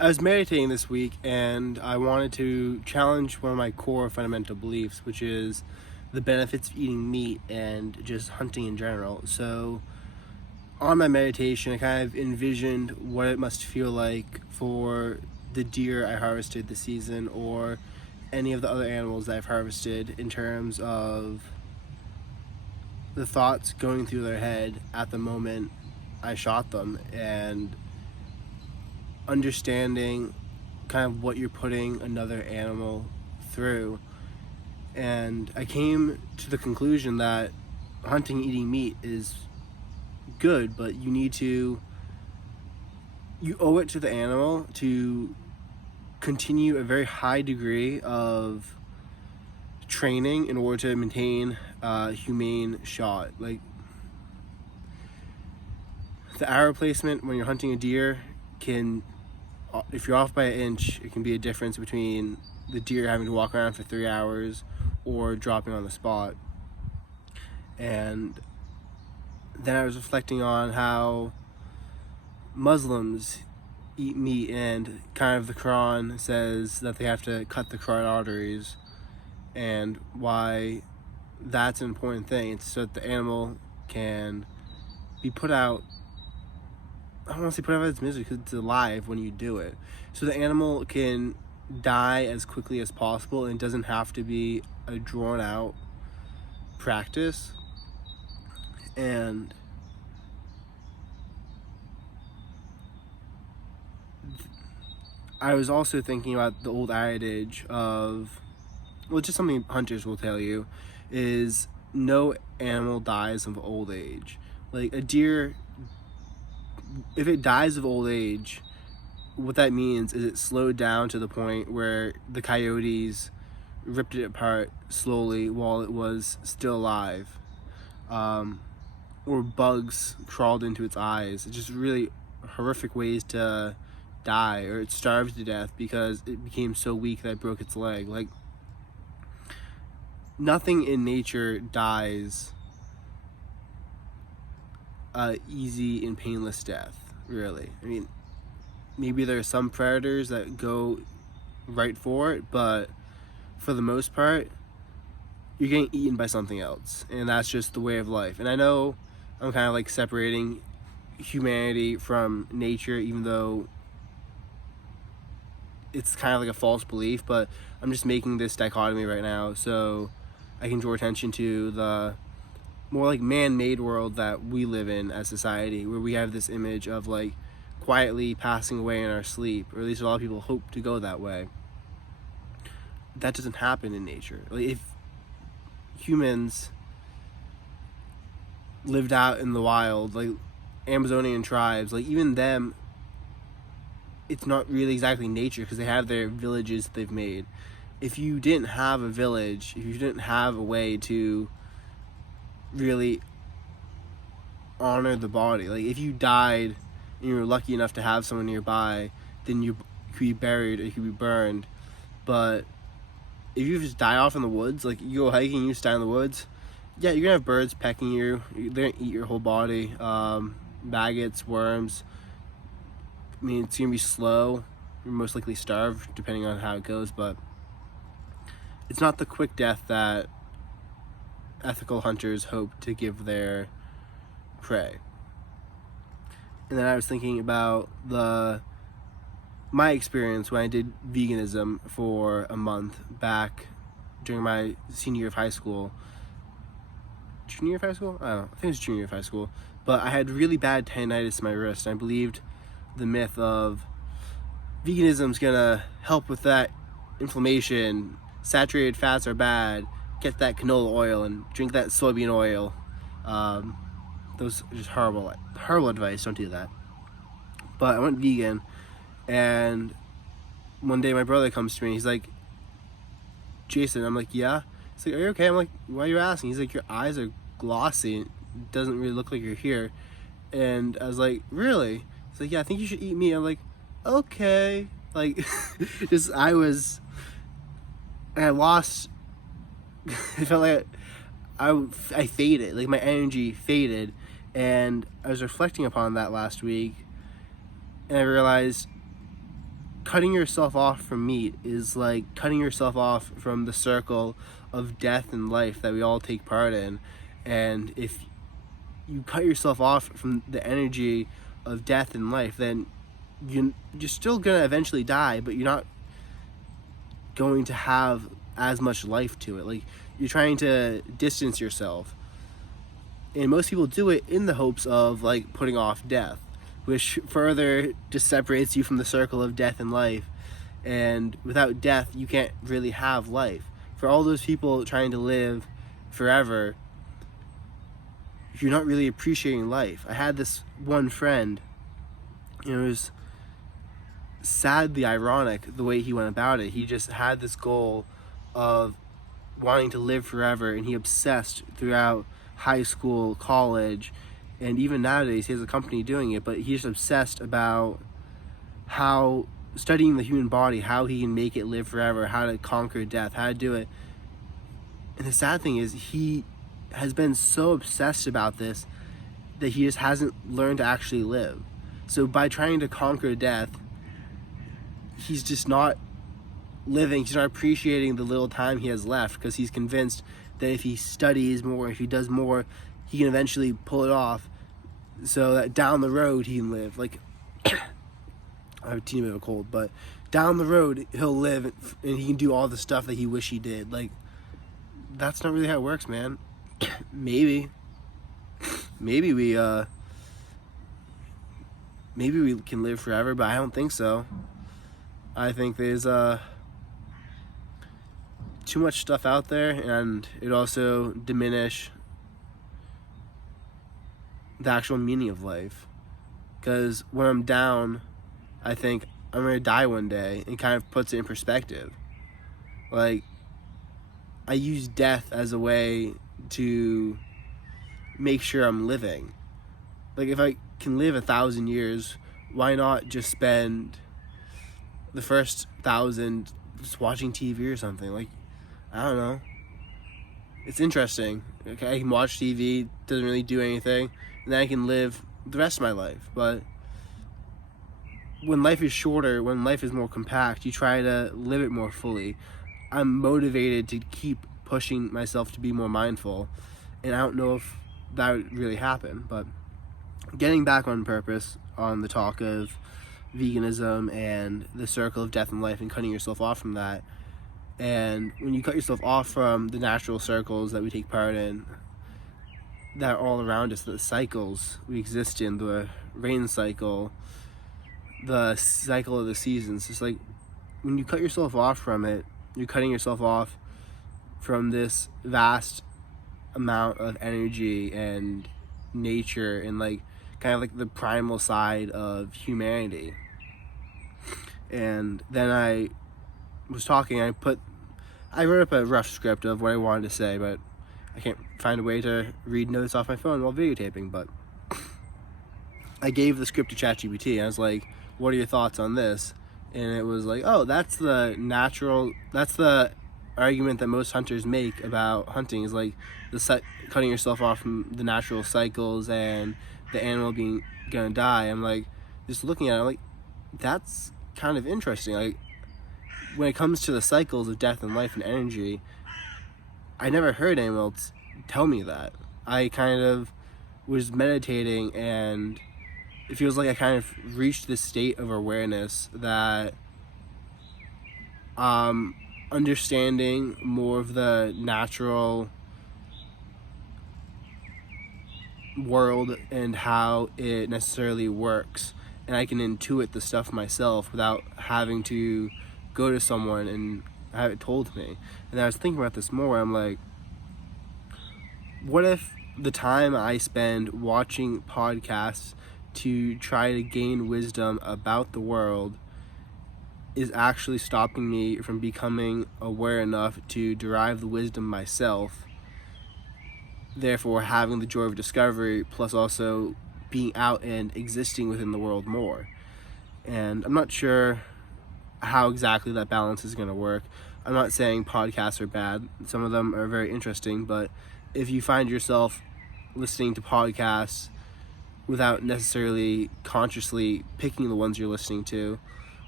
I was meditating this week and I wanted to challenge one of my core fundamental beliefs, which is the benefits of eating meat and just hunting in general. So, on my meditation, I kind of envisioned what it must feel like for the deer I harvested this season or any of the other animals that I've harvested in terms of the thoughts going through their head at the moment I shot them and understanding kind of what you're putting another animal through. And I came to the conclusion that hunting, eating meat is good, but you owe it to the animal to continue a very high degree of training in order to maintain a humane shot. Like, the arrow placement when you're hunting a deer can, if you're off by an inch, it can be a difference between the deer having to walk around for 3 hours or dropping on the spot. And then I was reflecting on how Muslims eat meat, and kind of the Quran says that they have to cut the carotid arteries, and why that's an important thing. It's so that the animal can be put out, I don't want to say put out of its misery because it's alive when you do it. So the animal can die as quickly as possible and it doesn't have to be a drawn out practice. And I was also thinking about the old adage of, well, just something hunters will tell you, is no animal dies of old age. Like, a deer, if it dies of old age, what that means is it slowed down to the point where the coyotes ripped it apart slowly while it was still alive. Or bugs crawled into its eyes. It's just really horrific ways to die, or it starved to death because it became so weak that it broke its leg. Like, nothing in nature dies easy and painless death, really. I mean, maybe there are some predators that go right for it, but for the most part, you're getting eaten by something else, and that's just the way of life. And I know I'm kind of like separating humanity from nature, even though it's kind of like a false belief, but I'm just making this dichotomy right now so I can draw attention to the more like man-made world that we live in as society, where we have this image of like quietly passing away in our sleep, or at least a lot of people hope to go that way. That doesn't happen in nature. Like, if humans lived out in the wild, like Amazonian tribes, like even them, it's not really exactly nature because they have their villages that they've made. If you didn't have a village, if you didn't have a way to really honor the body, like if you died and you were lucky enough to have someone nearby, then you could be buried or you could be burned. But if you just die off in the woods, like you go hiking and you just die in the woods, yeah, you're gonna have birds pecking you. They're gonna eat your whole body. Maggots, worms. I mean, it's gonna be slow. You're most likely starve, depending on how it goes. But it's not the quick death that ethical hunters hope to give their prey. And then I was thinking about my experience when I did veganism for a month back during my senior year of high school. Junior year of high school? I don't know. I think it was junior year of high school. But I had really bad tendinitis in my wrist, and I believed the myth of veganism's gonna help with that inflammation. Saturated fats are bad. Get that canola oil and drink that soybean oil. Those are just horrible advice. Don't do that. But I went vegan, and one day my brother comes to me. He's like, "Jason," I'm like, "Yeah." He's like, "Are you okay?" I'm like, "Why are you asking?" He's like, "Your eyes are glossy. It doesn't really look like you're here." And I was like, "Really?" He's like, "Yeah, I think you should eat meat." I'm like, "Okay." Like, I lost. It felt like I faded. Like, my energy faded, and I was reflecting upon that last week, and I realized cutting yourself off from meat is like cutting yourself off from the circle of death and life that we all take part in. And if you cut yourself off from the energy of death and life, then you're still gonna eventually die, but you're not going to have as much life to it. Like, you're trying to distance yourself, and most people do it in the hopes of like putting off death, which further just separates you from the circle of death and life. And without death, you can't really have life. For all those people trying to live forever, you're not really appreciating life. I had this one friend, it was sadly ironic the way he went about it. He just had this goal of wanting to live forever, and he obsessed throughout high school, college, and even nowadays he has a company doing it, but he's obsessed about how studying the human body, how he can make it live forever, how to conquer death, how to do it. And the sad thing is, he has been so obsessed about this that he just hasn't learned to actually live. So by trying to conquer death, he's just not living, he's not appreciating the little time he has left, because he's convinced that if he studies more, if he does more, he can eventually pull it off, so that down the road he can live. Like, I have a teeny bit of a cold, but down the road he'll live and he can do all the stuff that he wish he did. Like, that's not really how it works, man. maybe we can live forever, but I don't think so. I think there's too much stuff out there, and it also diminish the actual meaning of life. Because when I'm down, I think I'm gonna die one day, and kind of puts it in perspective. Like, I use death as a way to make sure I'm living. Like, if I can live 1,000 years, why not just spend the first 1,000 just watching TV or something? Like, I don't know. It's interesting. Okay, I can watch TV, doesn't really do anything, and then I can live the rest of my life. But when life is shorter, when life is more compact, you try to live it more fully. I'm motivated to keep pushing myself to be more mindful, and I don't know if that would really happen. But getting back on purpose on the talk of veganism and the circle of death and life and cutting yourself off from that, and when you cut yourself off from the natural circles that we take part in, that are all around us, the cycles we exist in, the rain cycle, the cycle of the seasons, it's like when you cut yourself off from it, you're cutting yourself off from this vast amount of energy and nature and like kind of like the primal side of humanity. And then I was talking, I wrote up a rough script of what I wanted to say, but I can't find a way to read notes off my phone while videotaping. But I gave the script to ChatGPT, and I was like, what are your thoughts on this? And it was like, oh, that's the argument that most hunters make about hunting, is like cutting yourself off from the natural cycles and the animal gonna die. I'm like, just looking at it, I'm like, that's kind of interesting. Like, when it comes to the cycles of death and life and energy, I never heard anyone else tell me that. I kind of was meditating, and it feels like I kind of reached this state of awareness that understanding more of the natural world and how it necessarily works, and I can intuit the stuff myself without having to go to someone and have it told to me. And I was thinking about this more. I'm like, what if the time I spend watching podcasts to try to gain wisdom about the world is actually stopping me from becoming aware enough to derive the wisdom myself, therefore having the joy of discovery, plus also being out and existing within the world more? And I'm not sure how exactly that balance is going to work. I'm not saying podcasts are bad. Some of them are very interesting, but if you find yourself listening to podcasts without necessarily consciously picking the ones you're listening to,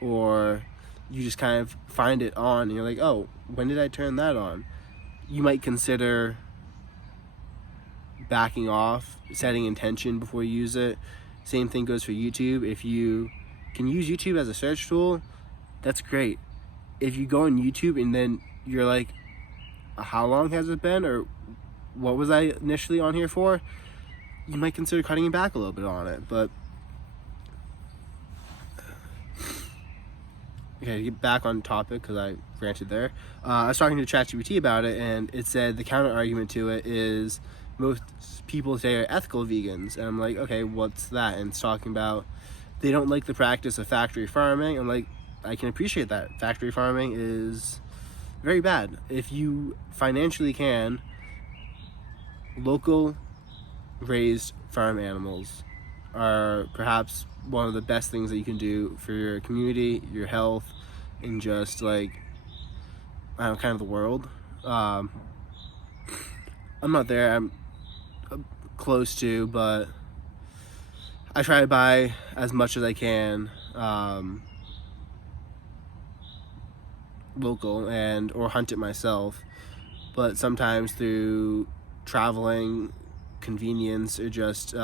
or you just kind of find it on and you're like, oh, when did I turn that on? You might consider backing off, setting intention before you use it. Same thing goes for YouTube. If you can use YouTube as a search tool, that's great. If you go on YouTube and then you're like, how long has it been, or what was I initially on here for, you might consider cutting it back a little bit on it. But okay, to get back on topic, because I ranted there. I was talking to ChatGPT about it, and it said the counter argument to it is most people today are ethical vegans. And I'm like, okay, what's that? And it's talking about they don't like the practice of factory farming. I'm like, I can appreciate that. Factory farming is very bad. If you financially can, local raised farm animals are perhaps one of the best things that you can do for your community, your health, and just like, I don't know, kind of the world. I'm not there, I'm close to, but I try to buy as much as I can local and or hunt it myself, but sometimes through traveling, convenience, or just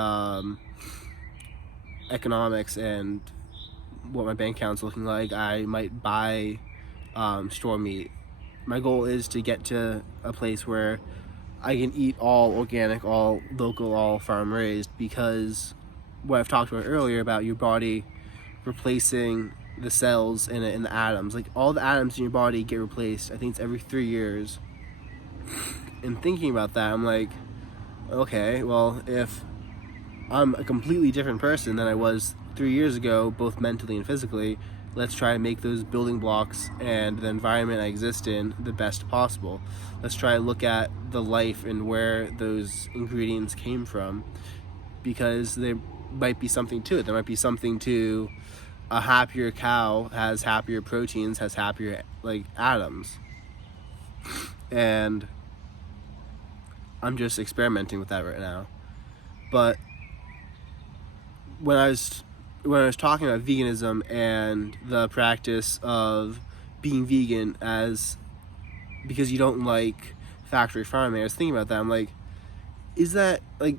economics and what my bank account's looking like, I might buy store meat. My goal is to get to a place where I can eat all organic, all local, all farm raised, because what I've talked about earlier about your body replacing the cells in the atoms, like all the atoms in your body get replaced, I think it's every 3 years. And thinking about that, I'm like, okay, well, if I'm a completely different person than I was 3 years ago, both mentally and physically, let's try to make those building blocks and the environment I exist in the best possible. Let's try to look at the life and where those ingredients came from, because there might be something to it. There might be something to a happier cow has happier proteins, has happier like atoms. And I'm just experimenting with that right now. But when I was talking about veganism and the practice of being vegan as because you don't like factory farming, I was thinking about that. I'm like, is that like,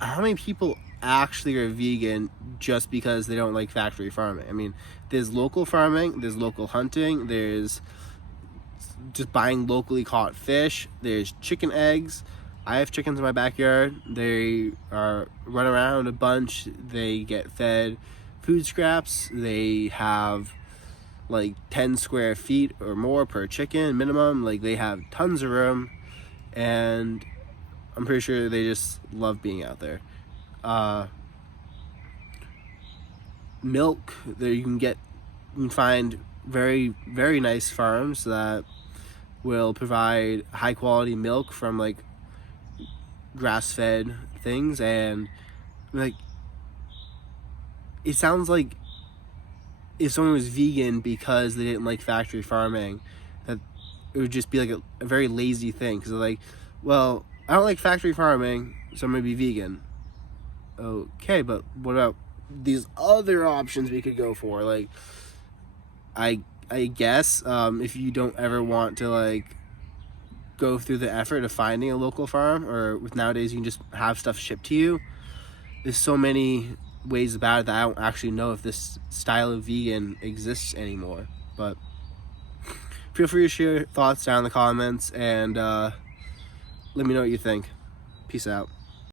how many people actually are vegan just because they don't like factory farming? I mean, there's local farming, there's local hunting, there's just buying locally caught fish, there's chicken eggs. I have chickens in my backyard. They run around a bunch. They get fed food scraps. They have like 10 square feet or more per chicken minimum. Like, they have tons of room, and I'm pretty sure they just love being out there. Milk, there you can find very, very nice farms that will provide high quality milk from like grass-fed things. And like, it sounds like if someone was vegan because they didn't like factory farming, that it would just be like a very lazy thing, because they're like, well, I don't like factory farming, so I'm gonna be vegan. Okay, but what about these other options we could go for? Like, I guess if you don't ever want to like go through the effort of finding a local farm, or with nowadays you can just have stuff shipped to you, there's so many ways about it that I don't actually know if this style of vegan exists anymore. But feel free to share your thoughts down in the comments, and let me know what you think. Peace out.